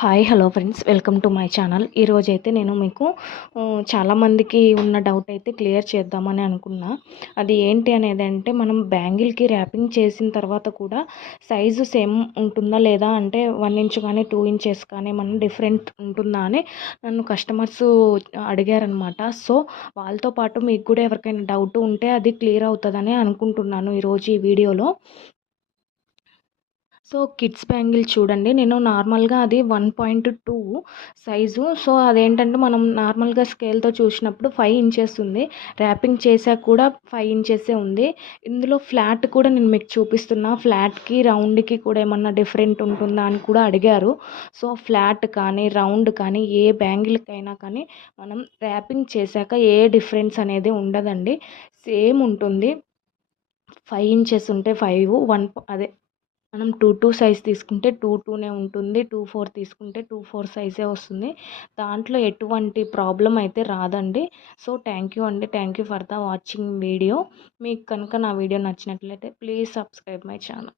Hi hello friends, welcome to my channel. ఈరోజైతే నేను మీకు చాలామందికి ఉన్న డౌట్ అయితే క్లియర్ చేద్దామని అనుకున్నా. అది ఏంటి అనేది అంటే, మనం బ్యాంగిల్కి ర్యాపింగ్ చేసిన తర్వాత కూడా సైజు సేమ్ ఉంటుందా లేదా, అంటే 1 ఇంచ్ కానీ 2 ఇంచెస్ కానీ మనం డిఫరెంట్ ఉంటుందా అని నన్ను కస్టమర్స్ అడిగారనమాట. సో వాళ్ళతో పాటు మీకు కూడా ఎవరికైనా డౌట్ ఉంటే అది క్లియర్ అవుతుందని అనుకుంటున్నాను ఈరోజు ఈ వీడియోలో. సో కిడ్స్ బ్యాంగిల్ చూడండి, నేను నార్మల్గా అది 1.2 సైజు. సో అదేంటంటే, మనం నార్మల్గా స్కేల్తో చూసినప్పుడు 5 ఇంచెస్ ఉంది. ర్యాపింగ్ చేశాక కూడా 5 ఇంచెసే ఉంది. ఇందులో ఫ్లాట్ కూడా నేను మీకు చూపిస్తున్నా. ఫ్లాట్కి రౌండ్కి కూడా ఏమన్నా డిఫరెంట్ ఉంటుందా అని కూడా అడిగారు. సో ఫ్లాట్ కానీ రౌండ్ కానీ ఏ బ్యాంగిల్కైనా కానీ మనం ర్యాపింగ్ చేశాక ఏ డిఫరెన్స్ అనేది ఉండదండి, సేమ్ ఉంటుంది. 5 ఇంచెస్ ఉంటే 5, 1 అదే మనం 2 సైజ్ తీసుకుంటే 2 ఉంటుంది. 2 తీసుకుంటే 2 సైజే వస్తుంది. దాంట్లో ఎటువంటి ప్రాబ్లం అయితే రాదండి. సో థ్యాంక్ యూ అండి. Thank you for the watching video. మీకు కనుక నా వీడియో నచ్చినట్లయితే ప్లీజ్ సబ్స్క్రైబ్ మై ఛానల్.